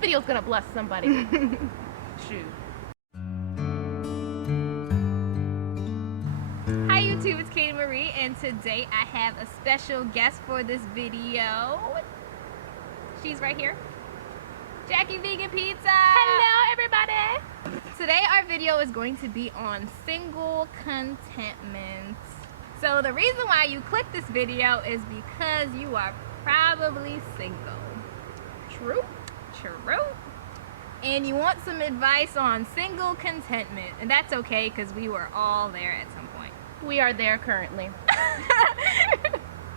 video's gonna bless somebody. Shoot. Hi YouTube, it's Katie Marie, and today I have a special guest for this video. She's right here. Jackie Vegan Pizza! Hello everybody! Today our video is going to be on single contentment. So the reason why you clicked this video is because you are probably single. True. True. And you want some advice on single contentment. And that's okay because we were all there at some point. We are there currently.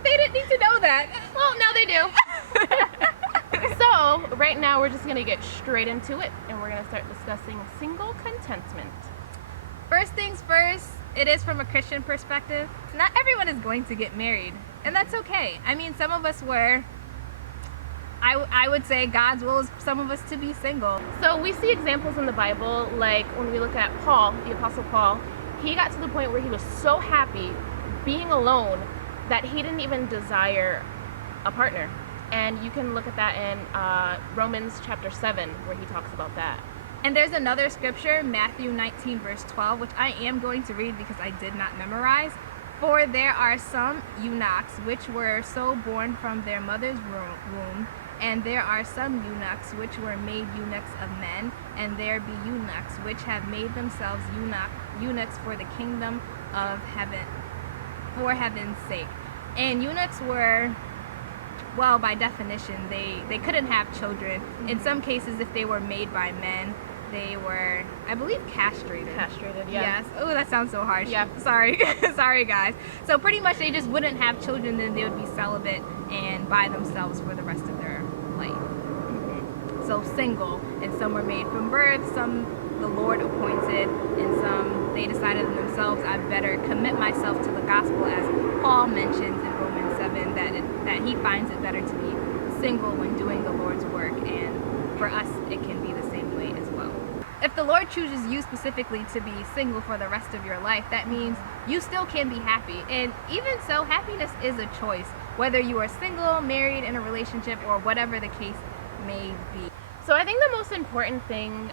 They didn't need to know that. Well, now they do. So, right now we're just gonna get straight into it and we're gonna start discussing single contentment. First things first, it is from a Christian perspective. Not everyone is going to get married, and that's okay. I mean, some of us were. I would say God's will is some of us to be single. So we see examples in the Bible, like when we look at Paul, the Apostle Paul, he got to the point where he was so happy being alone that he didn't even desire a partner. And you can look at that in Romans chapter 7, where he talks about that. And there's another scripture, Matthew 19 verse 12, which I am going to read because I did not memorize. For there are some eunuchs which were so born from their mother's womb, and there are some eunuchs which were made eunuchs of men, and there be eunuchs which have made themselves eunuchs for the kingdom of heaven, for heaven's sake. And eunuchs were, well, by definition, they couldn't have children. In some cases, if they were made by men, they were, I believe, castrated. Castrated, yeah. Yes. Oh, that sounds so harsh. Yeah. Sorry. Sorry, guys. So pretty much they just wouldn't have children, then they would be celibate and by themselves for the rest of their life. Mm-hmm. So single, and some were made from birth, some the Lord appointed, and some they decided in themselves, I better commit myself to the gospel, as Paul mentions in Romans 7, that he finds it better to be single when doing the Lord's work, and for us it can be the same way as well. If the Lord chooses you specifically to be single for the rest of your life, that means you still can be happy. And even so, happiness is a choice, whether you are single, married, in a relationship, or whatever the case may be. So I think the most important thing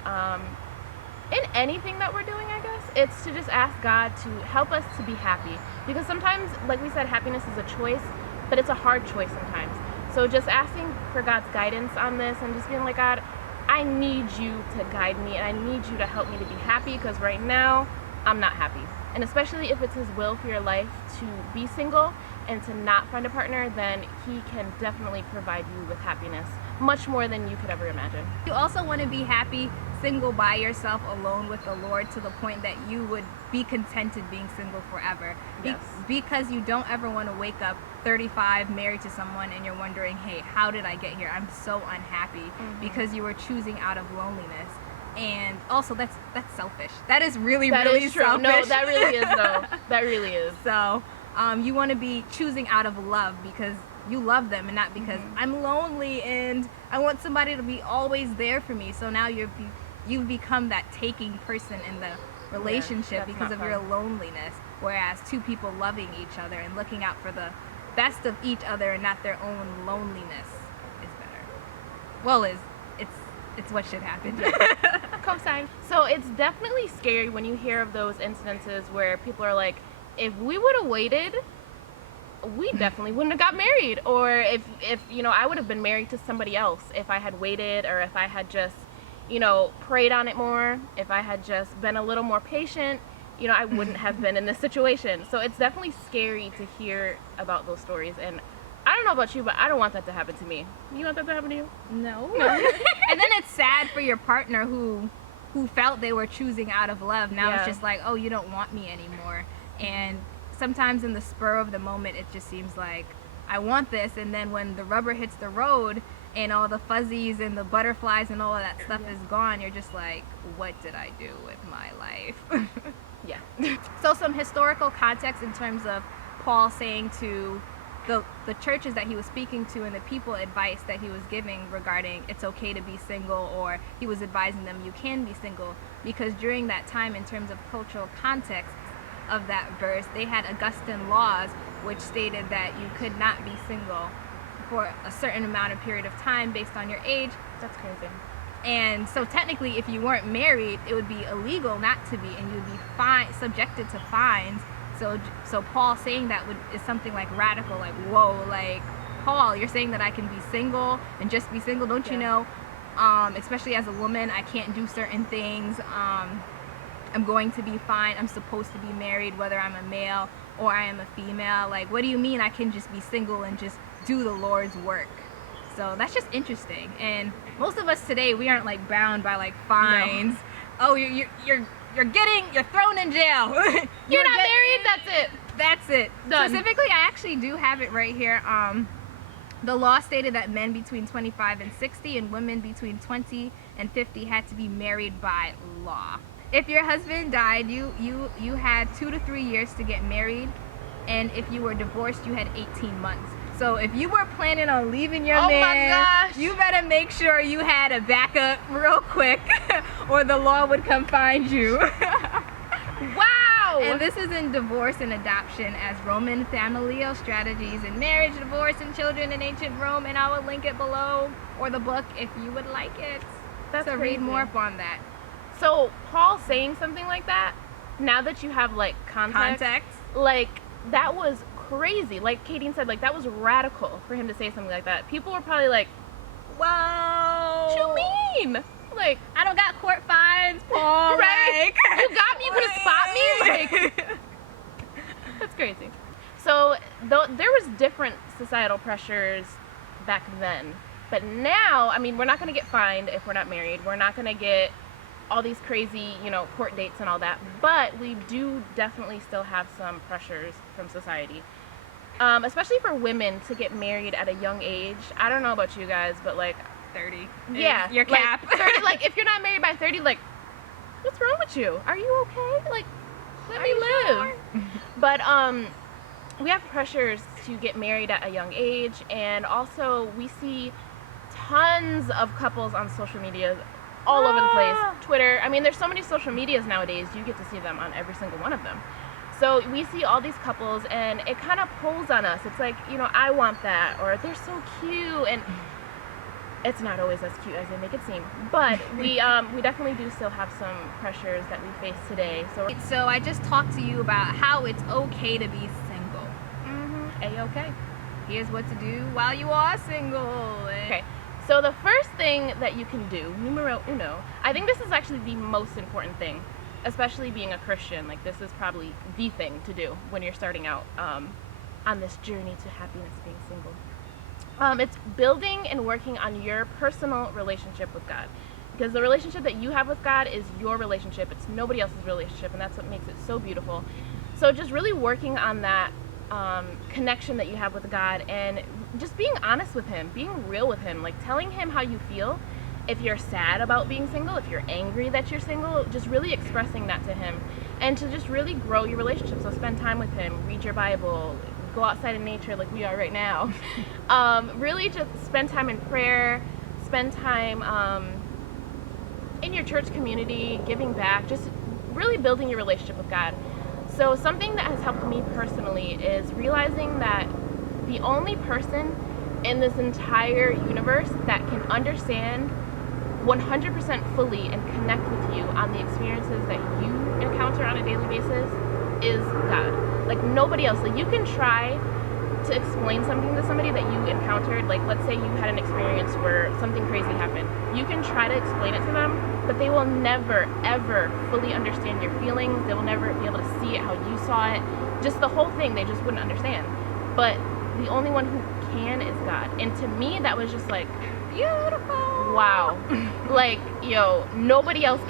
in anything that we're doing, I guess, it's to just ask God to help us to be happy. Because sometimes, like we said, happiness is a choice, but it's a hard choice sometimes. So just asking for God's guidance on this and just being like, God, I need you to guide me and I need you to help me to be happy, because right now I'm not happy. And especially if it's His will for your life to be single and to not find a partner, then He can definitely provide you with happiness, much more than you could ever imagine. You also want to be happy single by yourself, alone with the Lord, to the point that you would be contented being single forever. Yes. Because you don't ever want to wake up 35 married to someone and you're wondering, hey, how did I get here? I'm so unhappy. Mm-hmm. Because you were choosing out of loneliness. And also that's selfish. That is really true. Selfish. No, that really is though. That really is. So you want to be choosing out of love because you love them, and not because I'm lonely and I want somebody to be always there for me. So now you've become that taking person in the relationship because of your loneliness. Whereas two people loving each other and looking out for the best of each other and not their own loneliness is better. Well, it's what should happen. Cosign. So it's definitely scary when you hear of those incidences where people are like, if we would have waited, we definitely wouldn't have got married. Or if you know, I would have been married to somebody else if I had waited, or if I had just, you know, prayed on it more, if I had just been a little more patient, you know, I wouldn't have been in this situation. So it's definitely scary to hear about those stories. And I don't know about you, but I don't want that to happen to me. You want that to happen to you? No. And then it's sad for your partner who felt they were choosing out of love. Now it's just like, oh, you don't want me anymore. And sometimes in the spur of the moment, it just seems like, I want this. And then when the rubber hits the road and all the fuzzies and the butterflies and all of that stuff is gone, you're just like, what did I do with my life? Yeah. So some historical context in terms of Paul saying to the churches that he was speaking to and the people advice that he was giving regarding it's okay to be single, or he was advising them you can be single, because during that time, in terms of cultural context of that verse, they had Augustan laws which stated that you could not be single for a certain amount of period of time based on your age. That's crazy. And so technically, if you weren't married, it would be illegal not to be, and you'd be subjected to fines. So Paul saying that is something like radical, like, whoa, like, Paul, you're saying that I can be single and just be single? Don't you know, especially as a woman, I can't do certain things. I'm going to be fine. I'm supposed to be married, whether I'm a male or I am a female. Like, what do you mean I can just be single and just do the Lord's work? So that's just interesting. And most of us today, we aren't like bound by like fines. No. Oh, you're thrown in jail. You're not married. That's it. Done. Specifically, I actually do have it right here. The law stated that men between 25 and 60 and women between 20 and 50 had to be married by law. If your husband died, you had 2 to 3 years to get married, and if you were divorced, you had 18 months. So if you were planning on leaving your man, my gosh, you better make sure you had a backup real quick, or the law would come find you. Wow! And this is in divorce and adoption as Roman familial strategies in marriage, divorce, and children in ancient Rome, and I will link it below, or the book if you would like it. That's so crazy. Read more up on that. So Paul saying something like that, now that you have like context, like that was crazy. Like Kadeen said, like that was radical for him to say something like that. People were probably like, whoa, what you mean? Like, I don't got court fines, Paul. Right? Like, you got me? You couldn't spot me? Like, that's crazy. So there was different societal pressures back then, but now, I mean, we're not going to get fined if we're not married. We're not going to get all these crazy, court dates and all that, but we do definitely still have some pressures from society, especially for women to get married at a young age. I don't know about you guys, but like 30. Yeah, your cap. Like, 30, like if you're not married by 30, like what's wrong with you? Are you okay? Like let me live. Sure? But we have pressures to get married at a young age, and also we see tons of couples on social media all over the place. Twitter. I mean, there's so many social medias nowadays. You get to see them on every single one of them. So we see all these couples, and it kind of pulls on us. It's like, I want that, or they're so cute, and it's not always as cute as they make it seem. But we definitely do still have some pressures that we face today. So I just talked to you about how it's okay to be single. A-okay. Here's what to do while you are single. Okay. So the first thing that you can do, numero uno, I think this is actually the most important thing, especially being a Christian. Like, this is probably the thing to do when you're starting out on this journey to happiness being single. It's building and working on your personal relationship with God. Because the relationship that you have with God is your relationship. It's nobody else's relationship, and that's what makes it so beautiful. So just really working on that connection that you have with God, and just being honest with Him, being real with Him, like telling Him how you feel. If you're sad about being single, if you're angry that you're single, just really expressing that to Him, and to just really grow your relationship. So spend time with Him, read your Bible, go outside in nature like we are right now. Really just spend time in prayer, spend time in your church community, giving back, just really building your relationship with God. So something that has helped me personally is realizing that the only person in this entire universe that can understand 100% fully and connect with you on the experiences that you encounter on a daily basis is God. Like nobody else. Like you can try to explain something to somebody that you encountered. Like let's say you had an experience where something crazy happened. You can try to explain it to them, but they will never ever fully understand your feelings. They will never be able to see it how you saw it. Just the whole thing, they just wouldn't understand. But the only one who can is God. And to me that was just like beautiful. Wow. Like, nobody else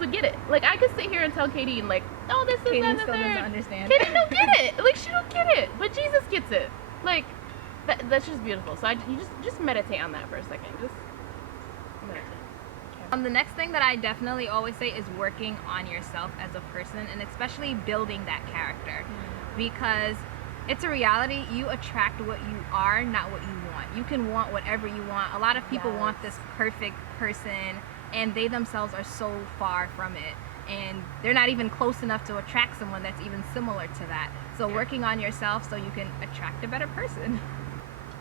would get it. Like I could sit here and tell Katie like, oh, this is not the third. Doesn't understand. Katie don't get it. Like she don't get it. But Jesus gets it. Like that's just beautiful. So you just meditate on that for a second. Just meditate. Okay. The next thing that I definitely always say is working on yourself as a person, and especially building that character. Because it's a reality. You attract what you are, not what you want. You can want whatever you want. A lot of people want this perfect person, and they themselves are so far from it. And they're not even close enough to attract someone that's even similar to that. So working on yourself so you can attract a better person.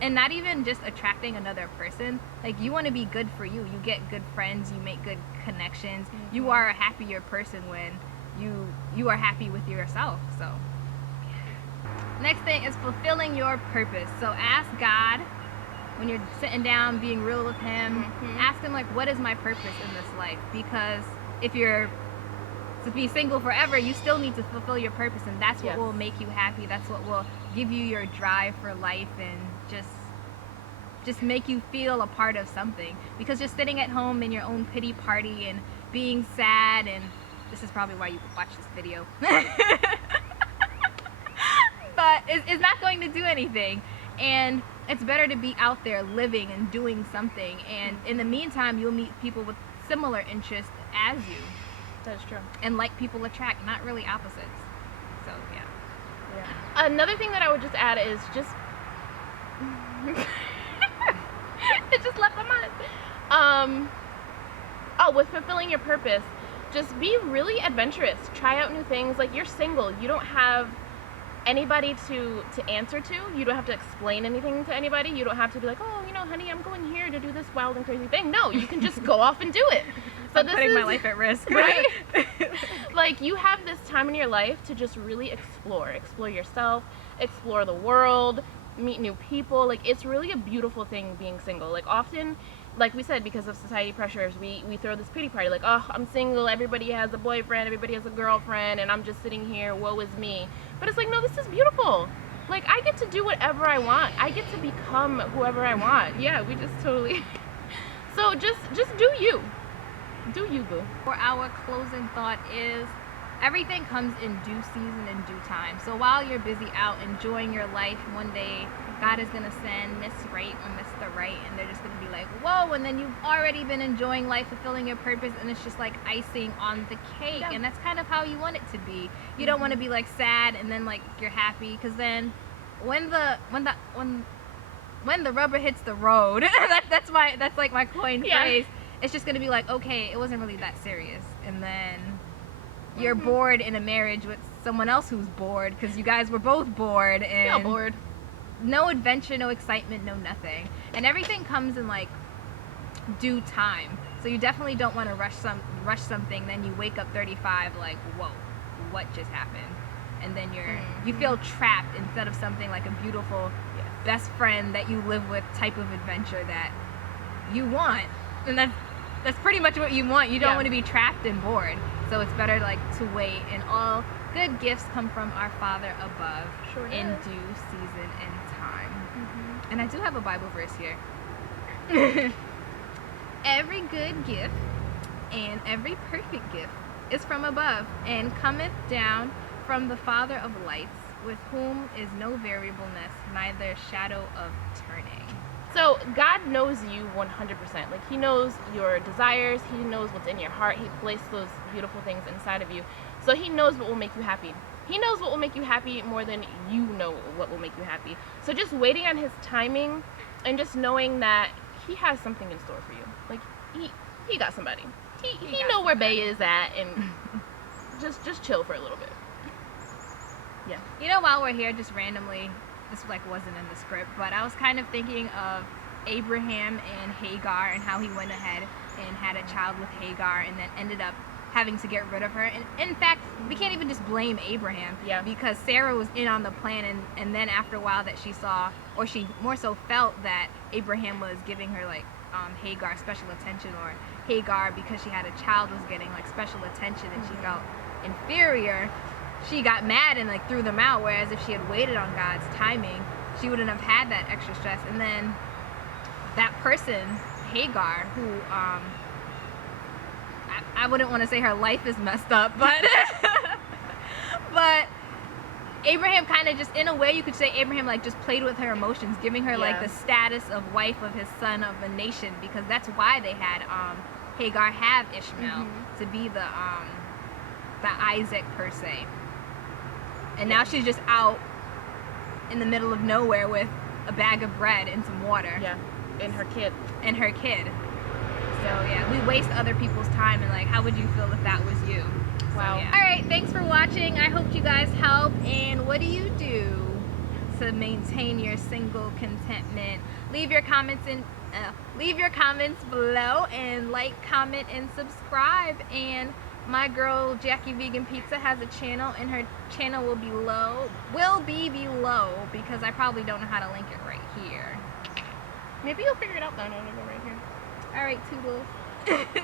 and not even just attracting another person. Like, you want to be good for you. You get good friends, you make good connections. You are a happier person when you are happy with yourself. So next thing is fulfilling your purpose. So ask God, when you're sitting down being real with him, ask him, like, what is my purpose in this life? Because if you're to be single forever, you still need to fulfill your purpose, and that's what will make you happy. That's what will give you your drive for life, and just make you feel a part of something. Because just sitting at home in your own pity party and being sad, and this is probably why you watch this video, but it's not going to do anything. And it's better to be out there living and doing something, and in the meantime you'll meet people with similar interests as you. That's true. And like people attract, not really opposites. So yeah. Another thing that I would just add is just it just left my mind. With fulfilling your purpose, just be really adventurous. Try out new things. Like, you're single, you don't have anybody to answer to. You don't have to explain anything to anybody. You don't have to be like, oh, honey, I'm going here to do this wild and crazy thing. No, you can just go off and do it. So I'm putting my life at risk, right? Like, you have this time in your life to just really explore yourself, explore the world, meet new people. Like, it's really a beautiful thing being single. Like, often, like we said, because of society pressures, we throw this pity party, like, oh, I'm single, everybody has a boyfriend, everybody has a girlfriend, and I'm just sitting here, woe is me. But it's like, no, this is beautiful. Like, I get to do whatever I want. I get to become whoever I want. Yeah, we just totally so just do you. Do you, boo. For our closing thought is, everything comes in due season and due time. So while you're busy out enjoying your life, one day God is going to send Miss Right or Mr. Right, and they're just going to be like, whoa, and then you've already been enjoying life, fulfilling your purpose, and it's just like icing on the cake. And that's kind of how you want it to be. You don't want to be like sad and then like you're happy, because then when the rubber hits the road, that's like my coined phrase. It's just gonna be like, okay, it wasn't really that serious, and then you're bored in a marriage with someone else who's bored, because you guys were both bored, and bored. No adventure, no excitement, no nothing. And everything comes in like due time. So you definitely don't want to rush something. Then you wake up 35 like, whoa, what just happened? And then you feel trapped instead of something like a beautiful best friend that you live with type of adventure that you want. And that's pretty much what you want. You don't want to be trapped and bored. So it's better like to wait, and all good gifts come from our Father above in due season and time. And I do have a Bible verse here. Every good gift and every perfect gift is from above, and cometh down from the Father of lights, with whom is no variableness, neither shadow of turning. So God knows you 100%. Like, he knows your desires. He knows what's in your heart. He placed those beautiful things inside of you. So he knows what will make you happy. He knows what will make you happy more than you know what will make you happy. So just waiting on his timing, and just knowing that he has something in store for you. Like, he got somebody. He know where Bay is at, and just chill for a little bit. Yeah. You know, while we're here, just randomly, this like wasn't in the script, but I was kind of thinking of Abraham and Hagar, and how he went ahead and had a child with Hagar, and then ended up having to get rid of her. And in fact, we can't even just blame Abraham, because Sarah was in on the plan, and then after a while that she saw, or she more so felt that Abraham was giving her like Hagar special attention, or Hagar, because she had a child, was getting like special attention, and she felt inferior. She got mad and like threw them out, whereas if she had waited on God's timing, she wouldn't have had that extra stress. And then that person, Hagar, who I wouldn't want to say her life is messed up, but but Abraham kind of just, in a way you could say Abraham like just played with her emotions, giving her like the status of wife of his son of a nation, because that's why they had Hagar have Ishmael, to be the Isaac per se. And now she's just out in the middle of nowhere with a bag of bread and some water. Yeah, and her kid. And her kid. So yeah, we waste other people's time, and like, how would you feel if that was you? Wow. So, yeah. All right, thanks for watching. I hope you guys help. And what do? to maintain your single contentment. Leave your comments below, and like, comment, and subscribe. And my girl Jackie Vegan Pizza has a channel, and her channel will be below because I probably don't know how to link it right here. Maybe you'll figure it out then. It'll go right here. All right, toodles.